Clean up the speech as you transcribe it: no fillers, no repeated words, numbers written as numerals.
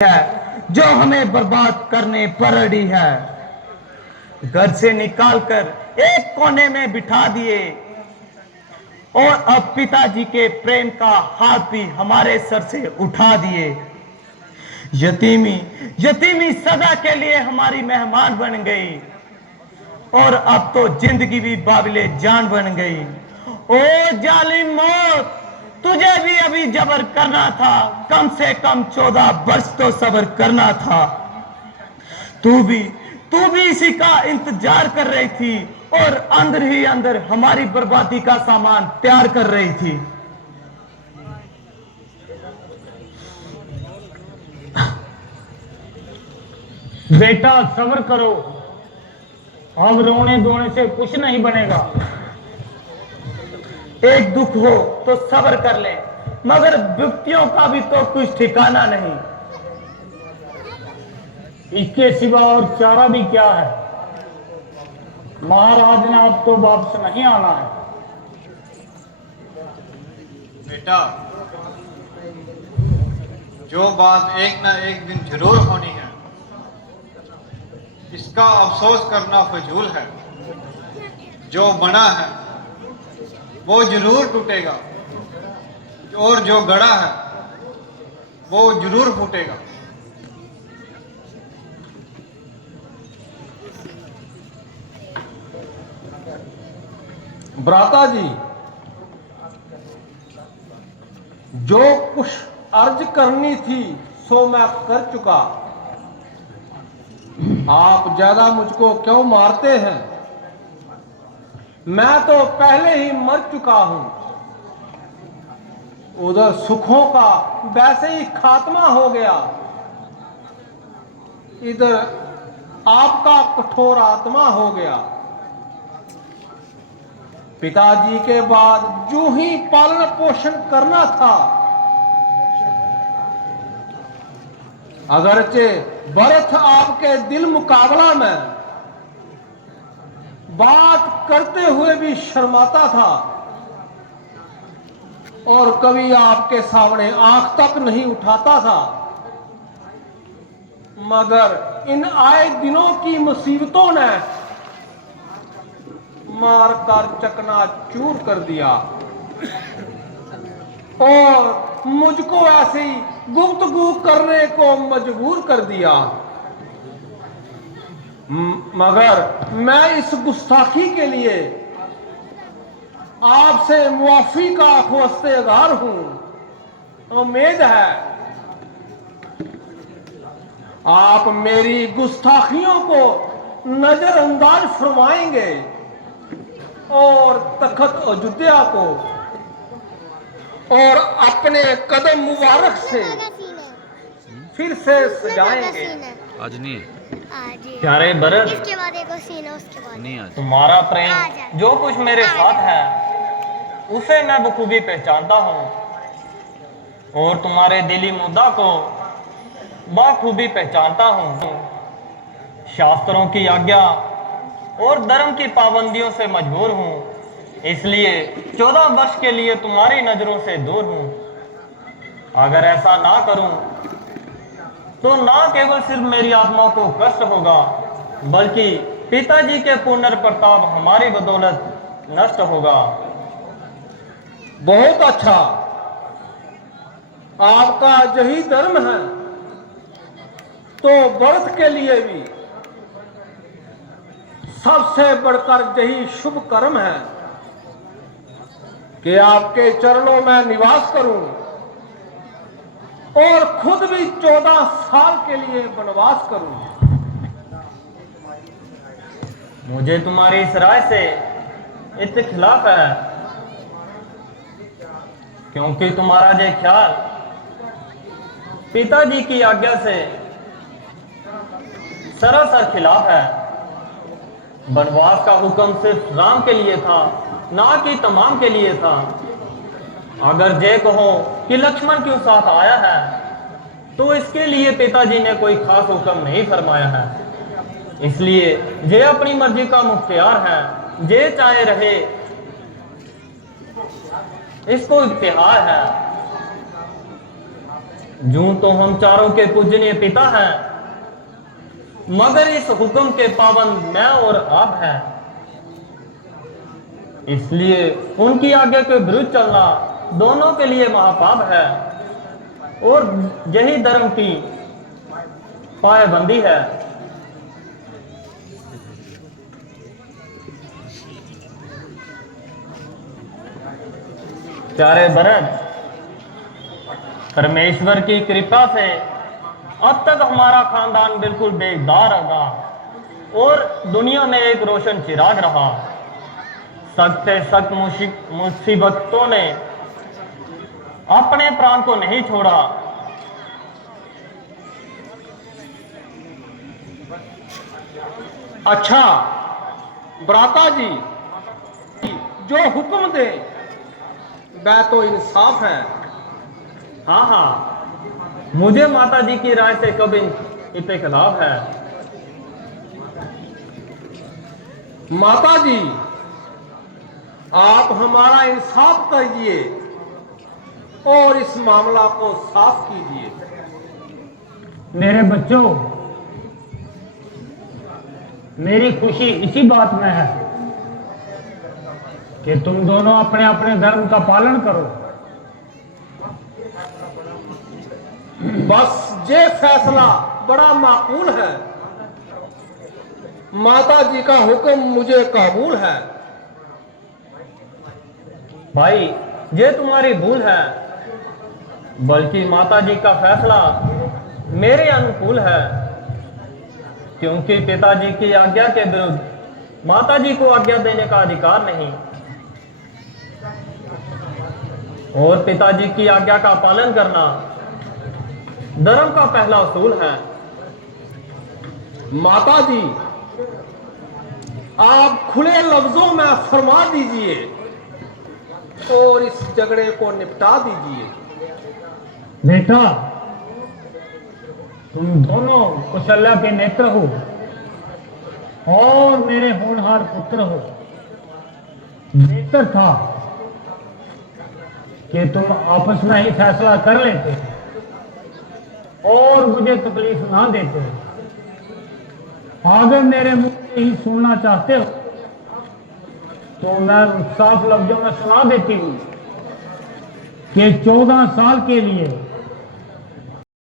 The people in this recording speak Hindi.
है जो हमें बर्बाद करने पर अड़ी है। घर से निकालकर एक कोने में बिठा दिए और अब पिताजी के प्रेम का हाथ भी हमारे सर से उठा दिए। यतीमी यतीमी सदा के लिए हमारी मेहमान बन गई और अब तो जिंदगी भी बाबिले जान बन गई। ओ जालिम मौत, तुझे भी अभी जबर करना था, कम से कम 14 वर्ष तो सब्र करना था। तू भी इसी का इंतजार कर रही थी और अंदर ही अंदर हमारी बर्बादी का सामान तैयार कर रही थी। बेटा सब्र करो, अब रोने धोने से कुछ नहीं बनेगा। एक दुख हो तो सब्र कर ले, मगर विपत्तियों का भी तो कुछ ठिकाना नहीं। इसके सिवा और चारा भी क्या है? महाराज ने अब तो वापस नहीं आना है। बेटा, जो बात एक ना एक दिन जरूर होनी है, इसका अफसोस करना फजूल है। जो बना है वो जरूर टूटेगा और जो गड़ा है वो जरूर फूटेगा। भ्राता जी, जो कुछ अर्ज करनी थी सो मैं कर चुका। आप ज्यादा मुझको क्यों मारते हैं? मैं तो पहले ही मर चुका हूं। उधर सुखों का वैसे ही खात्मा हो गया, इधर आपका कठोर आत्मा हो गया। पिताजी के बाद जो ही पालन पोषण करना था, अगरचे भरत आपके दिल मुकाबला में बात करते हुए भी शर्माता था और कभी आपके सामने आंख तक नहीं उठाता था, मगर इन आए दिनों की मुसीबतों ने मारकर चकनाचूर कर दिया और मुझको ऐसी गुफ्तगू करने को मजबूर कर दिया। मगर मैं इस गुस्ताखी के लिए आपसे मुआफी का ख्वास्तेगार हूं। उम्मीद है आप मेरी गुस्ताखियों को नजरअंदाज फरमाएंगे और तख्त अयोध्या को और अपने कदम मुबारक से फिर से सजाएंगे। आज नहीं प्यारे भरत, इसके बाद एक और सीन है, उसके बाद नहीं आज तुम्हारा प्रेम जो कुछ मेरे साथ है उसे मैं बखूबी पहचानता हूँ और तुम्हारे दिली मुद्दा को बखूबी पहचानता हूँ। शास्त्रों की आज्ञा और धर्म की पाबंदियों से मजबूर हूँ, इसलिए 14 वर्ष के लिए तुम्हारी नजरों से दूर हूँ। अगर ऐसा ना करूं तो ना केवल सिर्फ मेरी आत्मा को कष्ट होगा, बल्कि पिताजी के पुनर्प्रताप हमारी बदौलत नष्ट होगा। बहुत अच्छा, आपका यही धर्म है तो भरत के लिए भी सबसे बढ़कर यही शुभ कर्म है कि आपके चरणों में निवास करूं और खुद भी 14 साल के लिए वनवास करूं। मुझे तुम्हारी इस राय से इत्तेखिलाफ है, क्योंकि तुम्हारा ये ख्याल पिताजी की आज्ञा से सरासर खिलाफ है। वनवास का हुक्म सिर्फ राम के लिए था, ना कि तमाम के लिए था। अगर जय कहो कि लक्ष्मण क्यों साथ आया है, तो इसके लिए पिताजी ने कोई खास हुक्म नहीं फरमाया है। इसलिए जय अपनी मर्जी का मुख्तियार है, जय चाहे रहे, इसको इख्तियार है। यूं तो हम चारों के पूजनीय पिता हैं, मगर इस हुक्म के पाबंद मैं और आप हैं। इसलिए उनकी आज्ञा के विरुद्ध चलना दोनों के लिए महापाप है और यही धर्म की पायबंदी है। प्यारे भरत, परमेश्वर की कृपा से अब तक हमारा खानदान बिल्कुल बेदार रहा और दुनिया में एक रोशन चिराग रहा। सख्त से सख्त मुसीबतों ने अपने प्राण को नहीं छोड़ा। अच्छा भ्राता जी, जो हुक्म दे वह तो इंसाफ है। हाँ हाँ, मुझे माता जी की राय से कभी इत्तेखलाफ है। माता जी, आप हमारा इंसाफ कीजिए और इस मामला को साफ कीजिए। मेरे बच्चों, मेरी खुशी इसी बात में है कि तुम दोनों अपने अपने धर्म का पालन करो। बस ये फैसला बड़ा माकूल है। माता जी का हुक्म मुझे काबूल है। भाई, ये तुम्हारी भूल है, बल्कि माता जी का फैसला मेरे अनुकूल है, क्योंकि पिताजी की आज्ञा के विरुद्ध माता जी को आज्ञा देने का अधिकार नहीं और पिताजी की आज्ञा का पालन करना धर्म का पहला असूल है। माता जी, आप खुले लफ्जों में फरमा दीजिए और इस झगड़े को निपटा दीजिए। बेटा, तुम दोनों कौशल्या के नेत्र हो और मेरे होनहार पुत्र हो। बेहतर था कि तुम आपस में ही फैसला कर लेते और मुझे तकलीफ ना देते। अगर मेरे मुंह से ही सुनना चाहते हो तो मैं साफ लफ्जों में सुना देती हूँ कि 14 साल के लिए